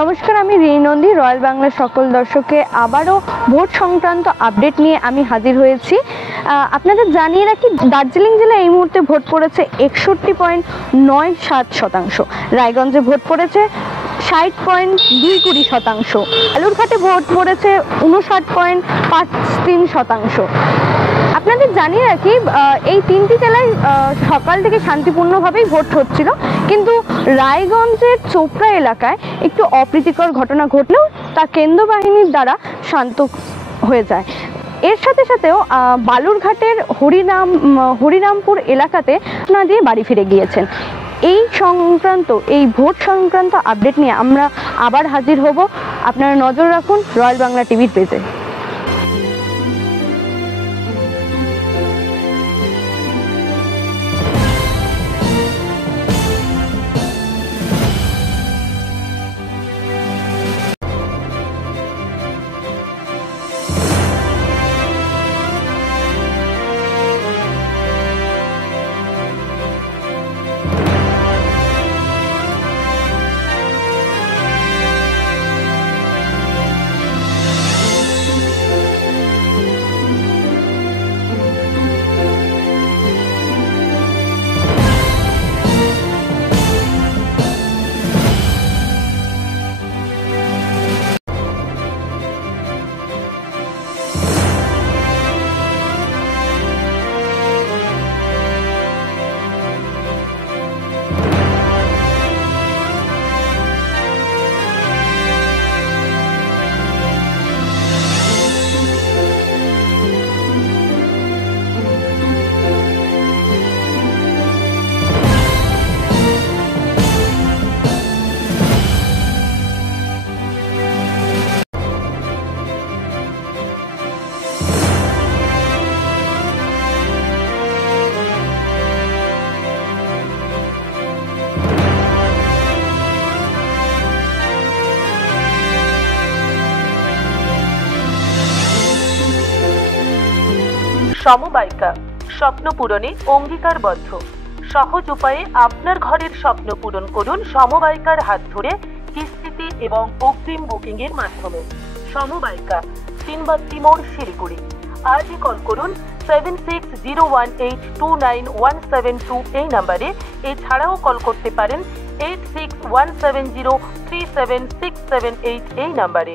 নমস্কার, আমি রিনন্দী। রয়্যাল বাংলা সকল দর্শককে আবারও ভোট সংক্রান্ত আপডেট নিয়ে আমি হাজির হয়েছি। আপনাদের জানিয়ে রাখি, দার্জিলিং জেলায় এই মুহূর্তে ভোট পড়েছে 61.97%। রায়গঞ্জে ভোট পড়েছে 60.220%। বালুরঘাটে ভোট পড়েছে 59.53%। আপনাদের জানিয়ে রাখি, এই তিনটি জেলায় সকাল থেকে শান্তিপূর্ণভাবেই ভোট হচ্ছিল, কিন্তু রায়গঞ্জের চোপড়া এলাকায় একটু অপ্রীতিকর ঘটনা ঘটলেও তা কেন্দ্র বাহিনীর দ্বারা শান্ত হয়ে যায়। এর সাথে সাথেও বালুরঘাটের হরিরামপুর এলাকাতে না দিয়ে বাড়ি ফিরে গিয়েছেন। এই ভোট সংক্রান্ত আপডেট নিয়ে আমরা আবার হাজির হব। আপনারা নজর রাখুন রয়্যাল বাংলা টিভির পেজে। সমবায়িকা স্বপ্ন পূরণে অঙ্গীকারবদ্ধ। সহজ উপায়ে আপনার ঘরের স্বপ্ন পূরণ করুন সমবায়িকার হাত ধরে, কিস্তিতে এবং অগ্রিম বুকিং এর মাধ্যমে। সমবায়িকা, তিনবাত্তি মোড়, শিলিগুড়ি। আজই কল করুন 7601829172 এই নাম্বারে। এছাড়াও কল করতে পারেন 8617037678 এই নাম্বারে।